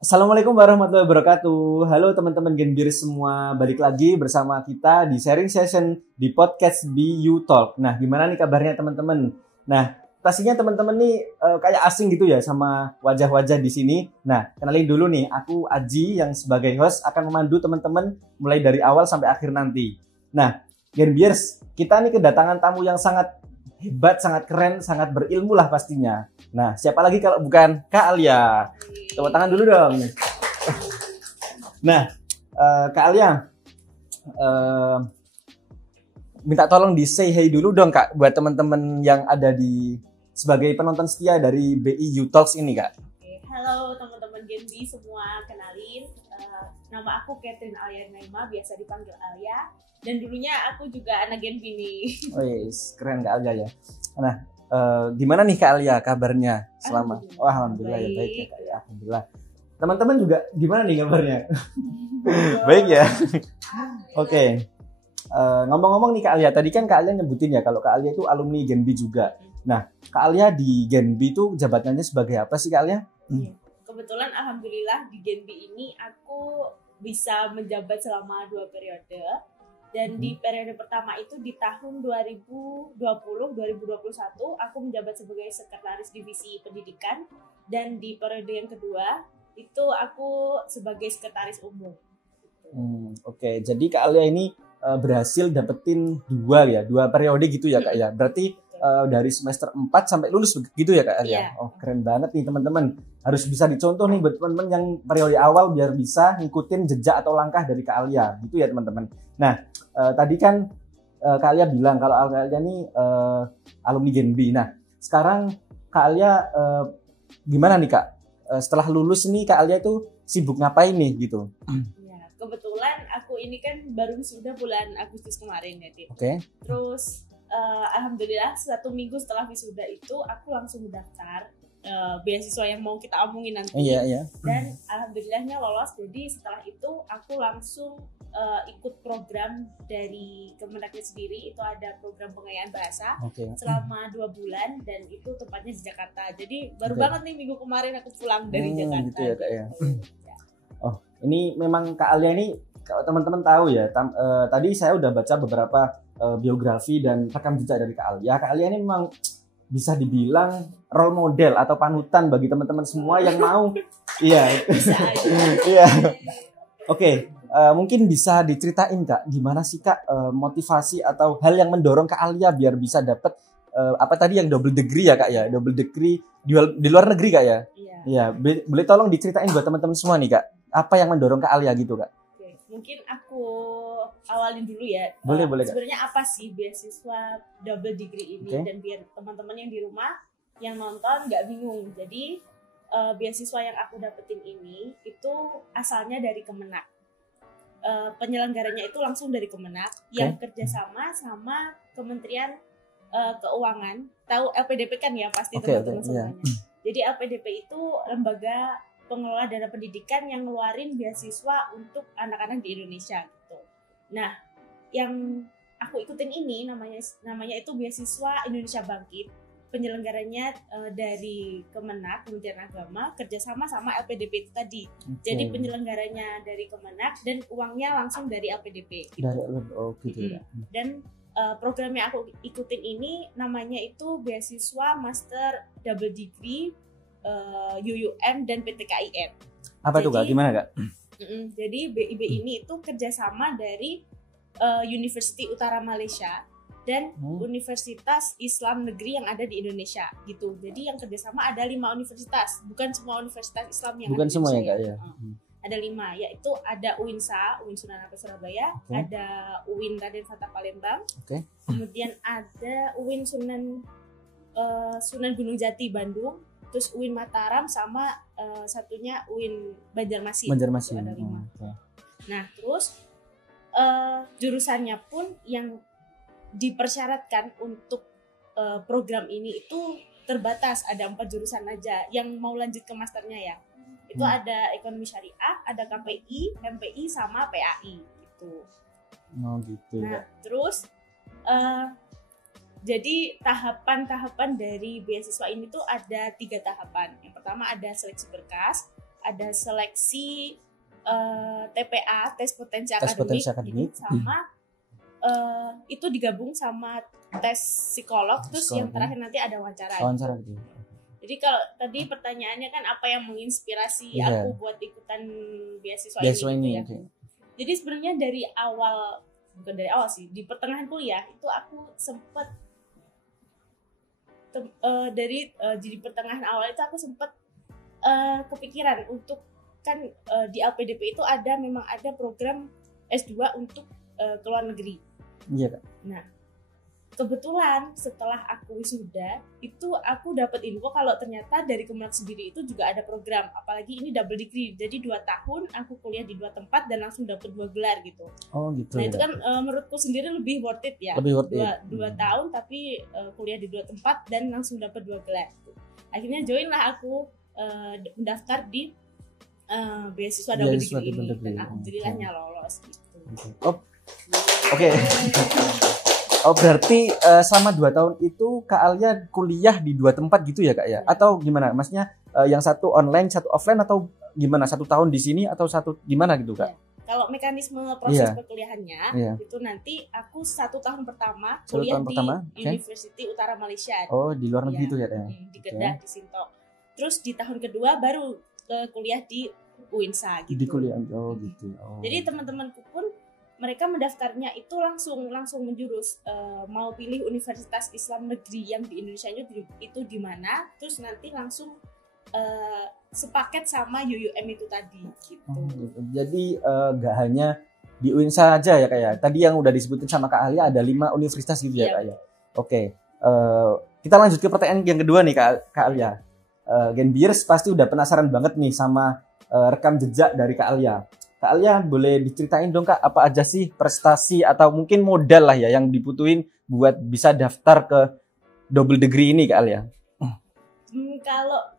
Assalamualaikum warahmatullahi wabarakatuh. Halo teman-teman Genbir semua, balik lagi bersama kita di sharing session di podcast BU Talk. Nah, gimana nih kabarnya teman-teman? Nah, pastinya teman-teman nih kayak asing gitu ya sama wajah-wajah di sini. Nah, kenalin dulu nih, aku Aji yang sebagai host akan memandu teman-teman mulai dari awal sampai akhir nanti. Nah, Genbiers, kita nih kedatangan tamu yang sangat hebat, sangat keren, sangat berilmu lah pastinya. Nah, siapa lagi kalau bukan Kak Alia? Tepuk tangan dulu dong. Nah, Kak Alia, minta tolong di say hey dulu dong Kak, buat teman-teman yang ada di sebagai penonton setia dari BI Talks ini Kak. Oke, halo teman-teman Genbi semua, kenalin, nama aku Catherine Alia Naima, biasa dipanggil Alia. Dan dulunya aku juga anak Genbi nih. Oh yes, keren Kak Alia ya. Nah, gimana nih Kak Alia kabarnya selama? Alhamdulillah ya baik ya Kak ya. Alhamdulillah. Teman-teman juga gimana nih kabarnya? Baik ya. Oke. Ngomong-ngomong nih Kak Alia, tadi kan Kak Alia nyebutin ya kalau Kak Alia itu alumni Genbi juga. Nah, Kak Alia di Genbi itu jabatannya sebagai apa sih Kak Alia? Kebetulan alhamdulillah di Genbi ini aku bisa menjabat selama 2 periode. Dan di periode pertama itu di tahun 2020-2021 aku menjabat sebagai sekretaris divisi pendidikan, dan di periode yang kedua itu aku sebagai sekretaris umum. Oke. Jadi Kak Alia ini berhasil dapetin 2 periode gitu ya Kak ya. Berarti dari semester 4 sampai lulus gitu ya Kak Alia. Iya. Oh, keren banget nih teman-teman. Harus bisa dicontoh nih buat teman-teman yang periode awal biar bisa ngikutin jejak atau langkah dari Kak Alia gitu ya teman-teman. Nah, tadi kan Kak Alia bilang kalau Kak Alia ini alumni Genbi. Nah, sekarang Kak Alia gimana nih Kak? Setelah lulus nih Kak Alia itu sibuk ngapain nih gitu? Ya, kebetulan aku ini kan baru sudah bulan Agustus kemarin ya, Dit. Oke. Terus alhamdulillah 1 minggu setelah wisuda itu aku langsung daftar beasiswa yang mau kita omongin nanti. Iya. Dan alhamdulillahnya lolos. Jadi setelah itu aku langsung ikut program dari Kemenaknya sendiri. Itu ada program pengayaan bahasa selama 2 bulan, dan itu tempatnya di Jakarta. Jadi baru banget nih minggu kemarin aku pulang dari Jakarta. Gitu ya Kak ya. Oh, ini memang Kak Alia ini kalau teman-teman tahu ya, tadi saya udah baca beberapa biografi dan rekam jejak dari Kak Alia. Kak Alia ini memang bisa dibilang role model atau panutan bagi teman-teman semua yang mau. Iya. Iya. Oke, mungkin bisa diceritain Kak, gimana sih Kak motivasi atau hal yang mendorong Kak Alia biar bisa dapat apa tadi yang double degree ya Kak ya, double degree di luar negeri Kak ya? Iya. Boleh tolong diceritain buat teman-teman semua nih Kak, apa yang mendorong Kak Alia gitu Kak? Mungkin aku awalin dulu ya. Boleh Kak. Sebenarnya apa sih beasiswa double degree ini, dan biar teman-teman yang di rumah yang nonton nggak bingung. Jadi beasiswa yang aku dapetin ini itu asalnya dari Kemenak. Penyelenggaranya itu langsung dari Kemenak yang kerjasama sama Kementerian Keuangan. Tahu LPDP kan ya pasti teman-teman semuanya. Jadi LPDP itu lembaga pengelola dana pendidikan yang ngeluarin beasiswa untuk anak-anak di Indonesia gitu. Nah, yang aku ikutin ini namanya itu beasiswa Indonesia Bangkit. Penyelenggaranya dari Kemenak, Kementerian Agama, kerjasama sama LPDP itu tadi. Jadi penyelenggaranya dari Kemenak dan uangnya langsung dari LPDP. Gitu. Gitu ya. Dan program yang aku ikutin ini namanya itu beasiswa Master Double Degree UUM dan PTKIN. Apa tuh Kak? Gimana Kak? Jadi BIB ini itu kerjasama dari University Utara Malaysia dan Universitas Islam Negeri yang ada di Indonesia gitu. Jadi yang kerjasama ada 5 universitas, bukan semua universitas Islam yang bukan ada di semua Indonesia. Ya Kak ya. Ada 5, yaitu ada UINSA, UIN Sunan Ampel Surabaya, ada UIN Raden Fatah Palembang, kemudian ada UIN Sunan Gunung Jati Bandung, terus UIN Mataram, sama satunya UIN Banjarmasin. Ada 5. Nah, terus jurusannya pun yang dipersyaratkan untuk program ini itu terbatas, ada 4 jurusan aja yang mau lanjut ke masternya ya. Itu ada ekonomi syariah, ada KPI, MPI, sama PAI gitu. Oh gitu. Nah, terus Jadi tahapan-tahapan dari beasiswa ini tuh ada 3 tahapan. Yang pertama ada seleksi berkas, ada seleksi TPA, tes potensi akademik, sama itu digabung sama tes psikolog, terus yang terakhir nanti ada wawancara. Gitu. Jadi kalau tadi pertanyaannya kan apa yang menginspirasi aku buat ikutan beasiswa ini gitu ya. Jadi sebenarnya bukan dari awal sih, di pertengahan kuliah itu aku sempat jadi pertengahan awal itu aku sempat kepikiran untuk kan di LPDP itu memang ada program S2 untuk ke luar negeri. Iya, Kak. Nah, kebetulan setelah aku wisuda itu aku dapat info kalau ternyata dari Kemenag sendiri itu juga ada program, apalagi ini double degree, jadi 2 tahun aku kuliah di 2 tempat dan langsung dapat 2 gelar gitu. Oh gitu. Nah itu kan menurutku sendiri lebih worth it ya. Lebih worth it. 2 tahun tapi kuliah di 2 tempat dan langsung dapat 2 gelar. Akhirnya join lah aku mendaftar di beasiswa double degree ini dan alhamdulillahnya lolos gitu. Oke. Oh berarti selama 2 tahun itu Kak Alia kuliah di 2 tempat gitu ya Kak ya? Atau gimana? Maksudnya yang satu online, satu offline atau gimana? 1 tahun di sini atau satu gimana gitu Kak? Ya. Kalau mekanisme proses perkuliahannya itu nanti aku 1 tahun pertama kuliah di University Utara Malaysia. Oh di luar negeri itu ya? Di Kedah, di Sintok. Terus di tahun kedua baru kuliah di UINSA gitu. Di kuliah, gitu. Jadi teman-temanku pun mereka mendaftarnya itu langsung menjurus mau pilih Universitas Islam Negeri yang di Indonesia itu di mana, terus nanti langsung sepaket sama UUM itu tadi gitu. Jadi nggak hanya di UINSA aja ya Kak ya. Tadi yang udah disebutin sama Kak Alia ada 5 universitas gitu ya Kak ya. Oke. Kita lanjut ke pertanyaan yang kedua nih Kak Alia. Gen Beers pasti udah penasaran banget nih sama rekam jejak dari Kak Alia. Kak Alia boleh diceritain dong Kak, apa aja sih prestasi atau mungkin modal lah ya yang dibutuhin buat bisa daftar ke double degree ini Kak Alia? Kalau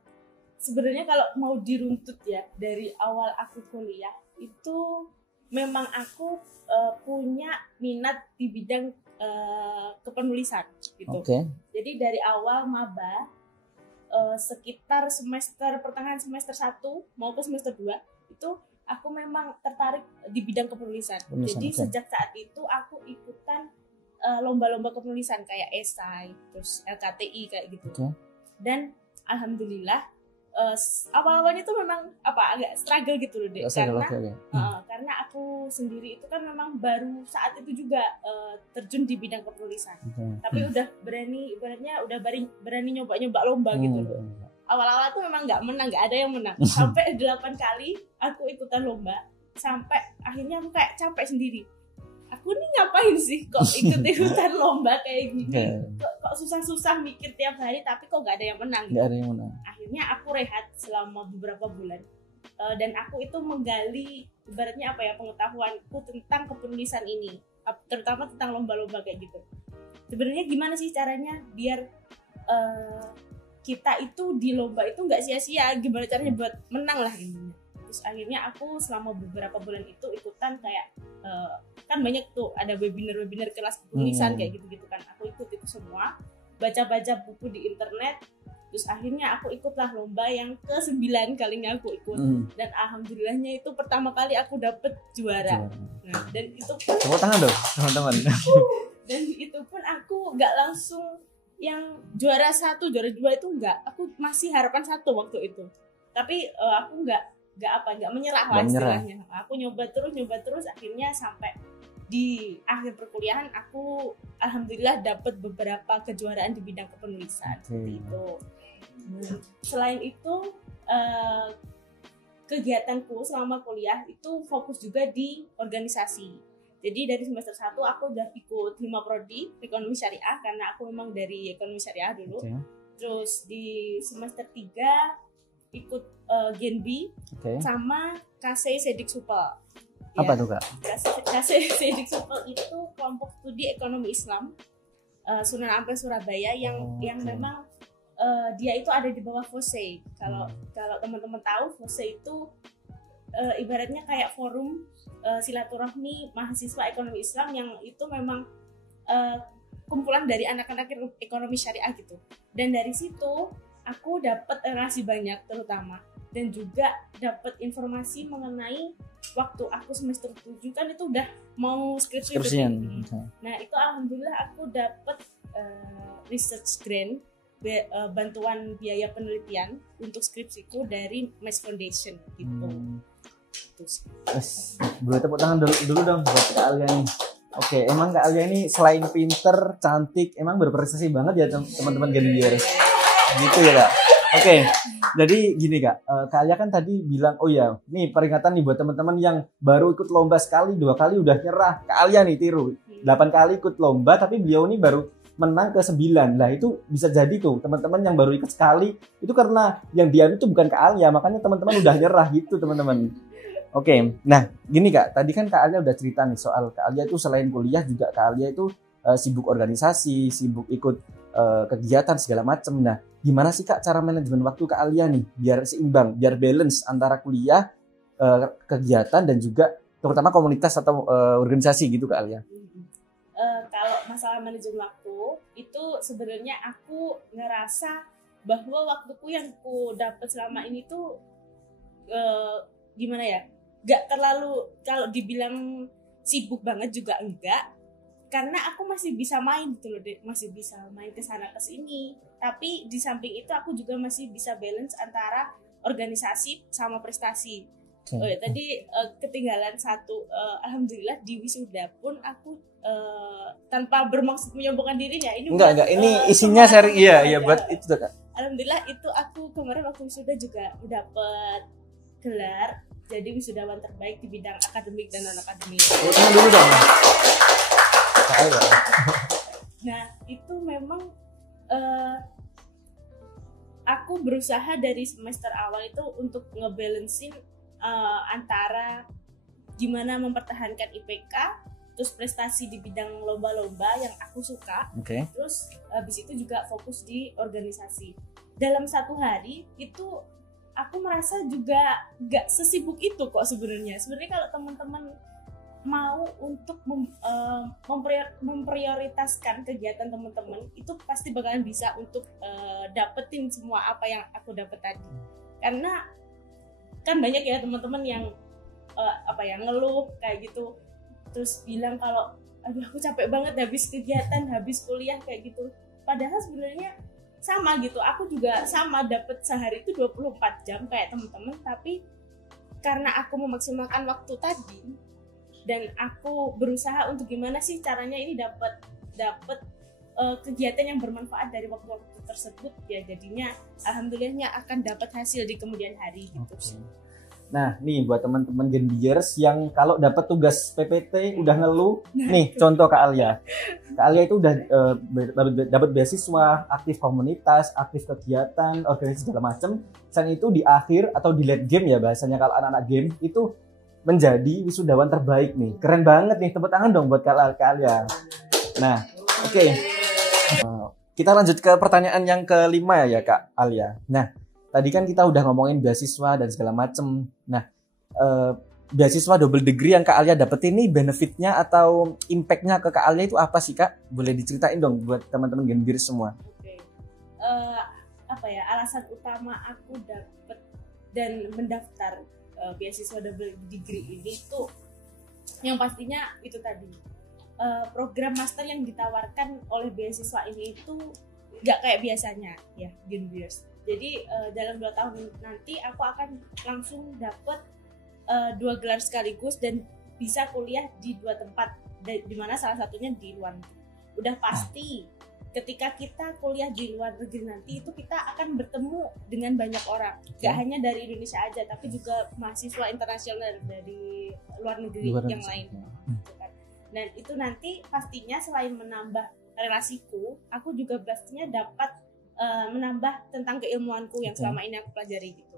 sebenarnya kalau mau diruntut ya dari awal aku kuliah itu memang aku punya minat di bidang kepenulisan gitu. Jadi dari awal maba sekitar pertengahan semester 1 mau ke semester 2 itu aku memang tertarik di bidang kepenulisan. Jadi sejak saat itu aku ikutan lomba-lomba kepenulisan kayak esai, terus LKTI kayak gitu. Dan alhamdulillah awal-awalnya itu memang agak struggle gitu loh deh, karena aku sendiri itu kan memang baru saat itu juga terjun di bidang kepenulisan. Tapi udah berani nyoba lomba gitu loh. Awal-awal tuh memang nggak ada yang menang. Sampai 8 kali aku ikutan lomba, sampai akhirnya aku kayak capek sendiri. Aku nih ngapain sih kok ikut-ikutan lomba kayak gini? Kok susah-susah mikir tiap hari tapi kok nggak ada yang menang. Akhirnya aku rehat selama beberapa bulan. Dan aku itu menggali ibaratnya pengetahuanku tentang kepenulisan ini, terutama tentang lomba-lomba kayak gitu. Sebenarnya gimana sih caranya biar kita itu di lomba itu nggak sia-sia, gimana caranya buat menang lah ini. Terus akhirnya aku selama beberapa bulan itu ikutan kayak kan banyak tuh ada webinar kelas penulisan kayak gitu-gitu kan. Aku ikut itu semua, baca-baca buku di internet. Terus akhirnya aku ikutlah lomba yang ke-9 kalinya aku ikut. Dan alhamdulillahnya itu pertama kali aku dapet juara. Nah, dan itu pun tepuk tangan dong teman-teman. Dan itu pun aku nggak langsung yang juara 1, juara 2 itu enggak. Aku masih harapan 1 waktu itu. Tapi aku enggak menyerah lah istilahnya. Aku nyoba terus akhirnya sampai di akhir perkuliahan aku alhamdulillah dapat beberapa kejuaraan di bidang kepenulisan gitu. Selain itu kegiatanku selama kuliah itu fokus juga di organisasi. Jadi dari semester 1 aku udah ikut Hima Prodi Ekonomi Syariah karena aku memang dari Ekonomi Syariah dulu. Terus di semester 3 ikut Genbi sama KC Sedik Supel. Apa tuh Kak? KC Sedik Supel itu kelompok studi ekonomi Islam Sunan Ampel Surabaya yang memang dia itu ada di bawah FOSE. Kalau teman-teman tahu FOSE itu ibaratnya kayak forum silaturahmi mahasiswa ekonomi Islam yang itu memang kumpulan dari anak-anak ekonomi syariah gitu. Dan dari situ aku dapat relasi banyak terutama, dan juga dapat informasi mengenai waktu aku semester 7 kan itu udah mau skripsian. Nah itu alhamdulillah aku dapat research grant, bantuan biaya penelitian untuk skripsiku dari Mass Foundation gitu. Boleh tepuk tangan dulu dong buat Kak Alia nih. Oke, emang Kak Alia ini selain pinter, cantik, emang berprestasi banget ya teman-teman Genbiers. Gitu ya Kak. Oke, jadi gini Kak, Kak Alia kan tadi bilang, oh ya, nih peringatan nih buat teman-teman yang baru ikut lomba sekali, 2 kali udah nyerah. Kak Alia nih tiru, 8 kali ikut lomba, tapi beliau ini baru menang ke 9. Nah itu bisa jadi tuh teman-teman yang baru ikut sekali, itu karena yang diambil itu bukan Kak Alia, makanya teman-teman udah nyerah gitu teman-teman. Oke, nah gini Kak, tadi kan Kak Alia udah cerita nih soal Kak Alia itu selain kuliah juga Kak Alia itu sibuk organisasi, sibuk ikut kegiatan segala macam. Nah, gimana sih Kak cara manajemen waktu Kak Alia nih biar seimbang, biar balance antara kuliah, kegiatan dan juga terutama komunitas atau organisasi gitu Kak Alia? Kalau masalah manajemen waktu itu sebenarnya aku ngerasa bahwa waktuku yang aku dapat selama ini tuh gimana ya? Gak terlalu, kalau dibilang sibuk banget juga enggak, karena aku masih bisa main gitu loh, masih bisa main kesana kesini. Tapi di samping itu aku juga masih bisa balance antara organisasi sama prestasi. Oh ya, tadi ketinggalan satu, alhamdulillah di wisuda pun aku tanpa bermaksud menyombongkan dirinya. Ini enggak, ini isinya sharing, iya buat itu Kak. Alhamdulillah itu aku kemarin waktu wisuda juga dapat gelar jadi wisudawan terbaik di bidang akademik dan non akademik. Tunggu dulu dong. Nah itu memang aku berusaha dari semester awal itu untuk ngebalancein antara gimana mempertahankan IPK, terus prestasi di bidang lomba-lomba yang aku suka, terus habis itu juga fokus di organisasi. Dalam satu hari itu aku merasa juga gak sesibuk itu kok sebenarnya. Sebenarnya kalau teman-teman mau untuk memprioritaskan kegiatan teman-teman itu pasti bakalan bisa untuk dapetin semua apa yang aku dapet tadi. Karena kan banyak ya teman-teman yang ngeluh kayak gitu, terus bilang kalau aduh aku capek banget habis kegiatan, habis kuliah kayak gitu. Padahal sebenarnya sama gitu, aku juga sama dapat sehari itu 24 jam kayak teman-teman, tapi karena aku memaksimalkan waktu tadi dan aku berusaha untuk gimana sih caranya ini dapat kegiatan yang bermanfaat dari waktu-waktu tersebut, ya jadinya alhamdulillahnya akan dapat hasil di kemudian hari gitu sih. Nah, nih buat teman-teman Genbiers yang kalau dapat tugas PPT udah ngeluh, nih contoh Kak Alia. Kak Alia itu udah dapat beasiswa, aktif komunitas, aktif kegiatan, organisasi segala macam. Selain itu di akhir atau di late game ya bahasanya kalau anak-anak game itu menjadi wisudawan terbaik nih. Keren banget nih, tepuk tangan dong buat Kak Alia. Nah, oke. Kita lanjut ke pertanyaan yang kelima ya Kak Alia. Nah, tadi kan kita udah ngomongin beasiswa dan segala macem. Nah, beasiswa double degree yang Kak Alia dapetin ini benefitnya atau impactnya ke Kak Alia itu apa sih Kak? Boleh diceritain dong buat teman-teman Genbiers semua. Oke. Alasan utama aku dapet dan mendaftar beasiswa double degree ini tuh yang pastinya itu tadi. Program master yang ditawarkan oleh beasiswa ini itu gak kayak biasanya ya Genbiers. Jadi dalam 2 tahun nanti aku akan langsung dapat 2 gelar sekaligus dan bisa kuliah di 2 tempat, di mana salah satunya di luar negeri. Udah pasti ketika kita kuliah di luar negeri nanti itu kita akan bertemu dengan banyak orang, gak hanya dari Indonesia aja tapi juga mahasiswa internasional dari luar negeri yang lain. Dan itu nanti pastinya selain menambah relasiku, aku juga pastinya dapat menambah tentang keilmuanku yang selama ini aku pelajari gitu.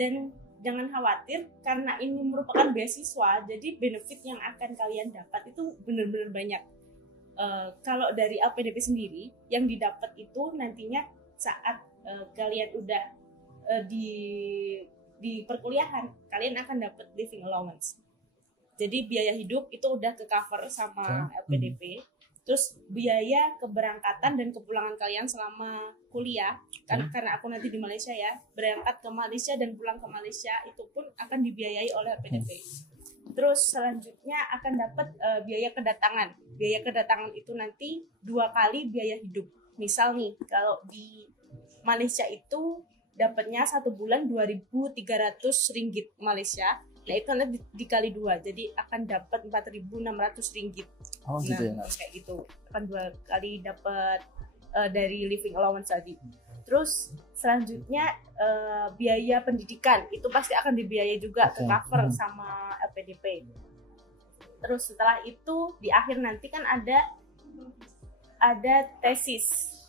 Dan jangan khawatir karena ini merupakan beasiswa, jadi benefit yang akan kalian dapat itu benar-benar banyak. Kalau dari LPDP sendiri yang didapat itu nantinya saat kalian udah di perkuliahan, kalian akan dapat living allowance. Jadi biaya hidup itu udah ke cover sama LPDP. terus biaya keberangkatan dan kepulangan kalian selama kuliah, karena aku nanti di Malaysia ya, berangkat ke Malaysia dan pulang ke Malaysia itu pun akan dibiayai oleh LPDP. Terus selanjutnya akan dapat biaya kedatangan. Biaya kedatangan itu nanti 2 kali biaya hidup. Misal nih, kalau di Malaysia itu dapatnya 1 bulan 2.300 ringgit Malaysia. Nah itu nanti dikali 2, jadi akan dapat 4.600 ringgit. Oh gitu ya. Kayak gitu, akan 2 kali dapat dari living allowance tadi. Terus selanjutnya biaya pendidikan itu pasti akan dibiayai juga, ke cover sama LPDP. Terus setelah itu di akhir nanti kan ada tesis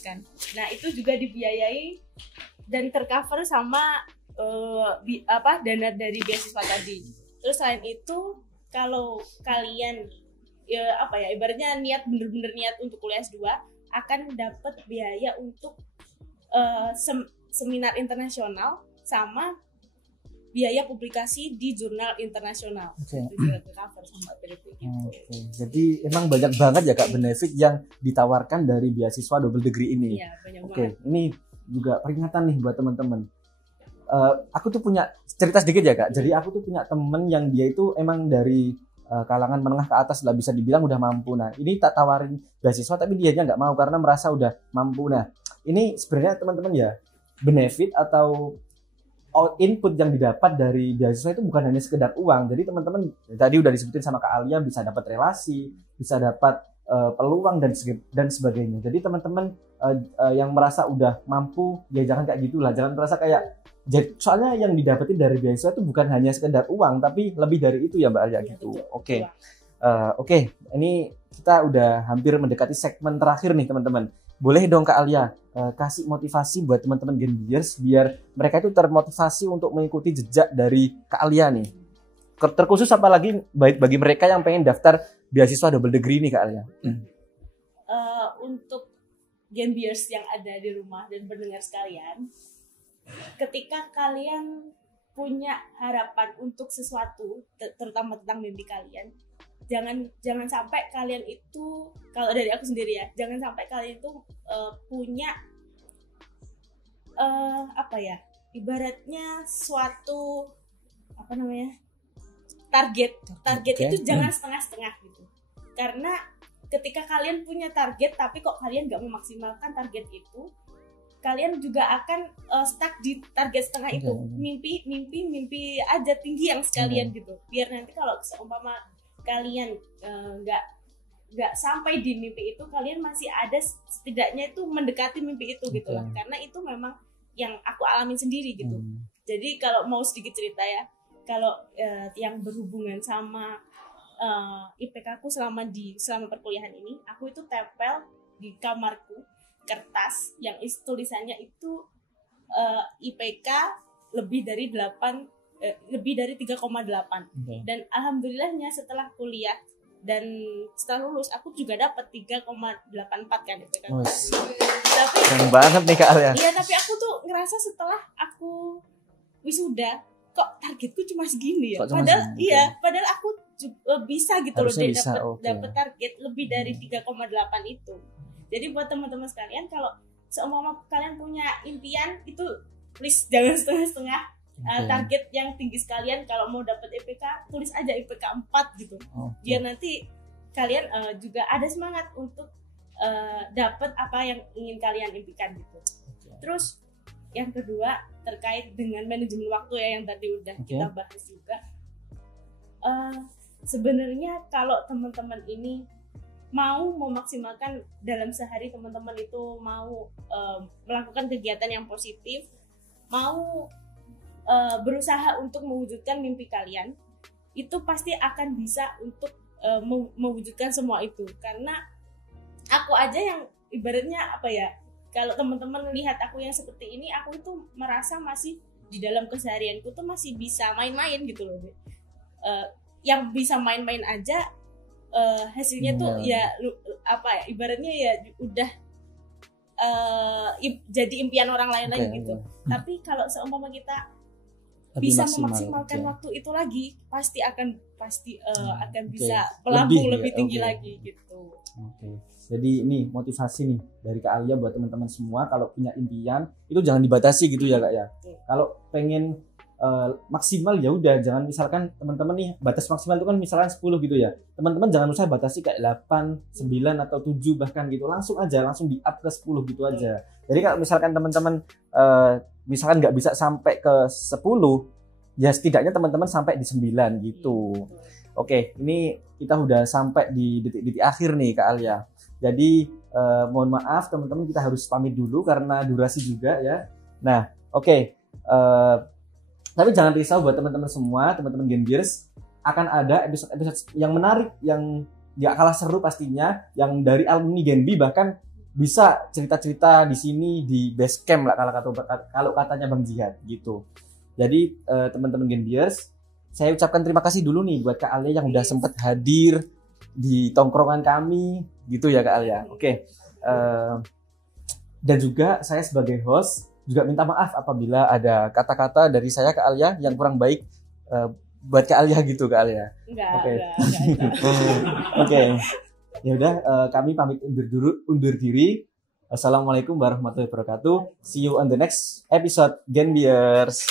kan. Nah itu juga dibiayai dan tercover sama dana dari beasiswa tadi. Terus selain itu kalau kalian ibaratnya bener-bener niat untuk kuliah S2 akan dapat biaya untuk seminar internasional sama biaya publikasi di jurnal internasional. Itu juga tercover sama PDP gitu. Jadi emang banyak banget ya Kak benefit yang ditawarkan dari beasiswa double degree ini. Iya, banyak banget. Ini juga peringatan nih buat teman-teman. Aku tuh punya cerita sedikit ya Kak. Jadi aku tuh punya temen yang dia itu emang dari kalangan menengah ke atas lah, bisa dibilang udah mampu. Nah ini tak tawarin beasiswa tapi dia nggak mau karena merasa udah mampu. Nah ini sebenarnya teman-teman ya, benefit atau input yang didapat dari beasiswa itu bukan hanya sekedar uang. Jadi teman-teman tadi udah disebutin sama Kak Alia, bisa dapat relasi, bisa dapat peluang dan sebagainya. Jadi teman-teman yang merasa udah mampu ya jangan kayak gitulah, jangan merasa kayak, soalnya yang didapetin dari beasiswa itu bukan hanya sekedar uang tapi lebih dari itu ya Mbak Alia gitu. Oke, ini kita udah hampir mendekati segmen terakhir nih teman-teman. Boleh dong Kak Alia kasih motivasi buat teman-teman Genbiers biar mereka itu termotivasi untuk mengikuti jejak dari Kak Alia nih. Terkhusus apalagi bagi mereka yang pengen daftar beasiswa double degree nih Kak Alia. Untuk Genbiers yang ada di rumah dan pendengar sekalian, ketika kalian punya harapan untuk sesuatu, terutama tentang mimpi kalian, jangan sampai kalian itu, kalau dari aku sendiri ya, jangan sampai kalian itu punya ibaratnya suatu target itu jangan setengah-setengah gitu. Karena ketika kalian punya target tapi kok kalian nggak memaksimalkan target itu, kalian juga akan stuck di target setengah itu. Mimpi aja tinggi yang sekalian gitu. Biar nanti kalau seumpama kalian nggak sampai di mimpi itu, kalian masih ada setidaknya itu mendekati mimpi itu gitu lah. Karena itu memang yang aku alamin sendiri gitu. Jadi kalau mau sedikit cerita ya, kalau yang berhubungan sama IPK aku selama perkuliahan ini, aku itu tempel di kamarku kertas yang tulisannya itu IPK lebih dari 3,8. Dan alhamdulillahnya setelah kuliah dan setelah lulus aku juga dapat 3,84 kan IPK. Tapi keren banget nih Kak Alia. Iya, tapi aku tuh ngerasa setelah aku wisuda kok targetku cuma segini ya. Padahal aku bisa gitu loh dapat target lebih dari 3,8 itu. Jadi buat teman-teman sekalian, kalau seumpama kalian punya impian itu please jangan setengah-setengah. Target yang tinggi sekalian, kalau mau dapat IPK tulis aja IPK 4 gitu. Biar nanti kalian juga ada semangat untuk dapat apa yang ingin kalian impikan gitu. Terus yang kedua terkait dengan manajemen waktu ya, yang tadi udah kita bahas juga. Sebenarnya kalau teman-teman ini mau memaksimalkan dalam sehari, teman-teman itu mau melakukan kegiatan yang positif, mau berusaha untuk mewujudkan mimpi kalian, itu pasti akan bisa untuk mewujudkan semua itu. Karena aku aja yang ibaratnya kalau teman-teman lihat aku yang seperti ini, aku itu merasa masih di dalam keseharianku tuh masih bisa main-main gitu loh. Yang bisa main-main aja hasilnya tuh ibaratnya ya udah jadi impian orang lain lagi gitu. Tapi kalau seumpama kita bisa maksimal, memaksimalkan okay. waktu itu lagi, pasti akan Okay. bisa melambung lebih ya, tinggi okay. lagi gitu. Oke. Jadi ini motivasi nih dari Kak Alia buat teman-teman semua, kalau punya impian itu jangan dibatasi gitu ya Kak ya. Kalau pengen maksimal ya udah, jangan misalkan teman-teman nih batas maksimal itu kan misalkan 10 gitu ya. Teman-teman jangan usah batasi kayak 8, 9 atau 7 bahkan gitu. Langsung di up ke 10 gitu aja. Jadi kalau misalkan teman-teman misalkan nggak bisa sampai ke 10, ya setidaknya teman-teman sampai di 9 gitu. Oke, ini kita udah sampai di detik-detik akhir nih Kak Alia. Jadi mohon maaf teman-teman, kita harus pamit dulu karena durasi juga ya. Nah, oke. Tapi jangan risau buat teman-teman semua, teman-teman Genbiers, akan ada episode-episode yang menarik, yang gak kalah seru pastinya, yang dari alumni Genbi, bahkan bisa cerita-cerita di sini di base camp lah kalau katanya Bang Jihad gitu. Jadi teman-teman Genbiers, saya ucapkan terima kasih dulu nih buat Kak Alia yang udah sempat hadir di tongkrongan kami gitu ya Kak Alia. Oke. Dan juga saya sebagai host juga minta maaf apabila ada kata-kata dari saya Kak Alia yang kurang baik buat Kak Alia gitu Kak Alia. Oke. Oke. Ya udah, kami pamit undur diri. Assalamualaikum warahmatullahi wabarakatuh. See you on the next episode Genbiers.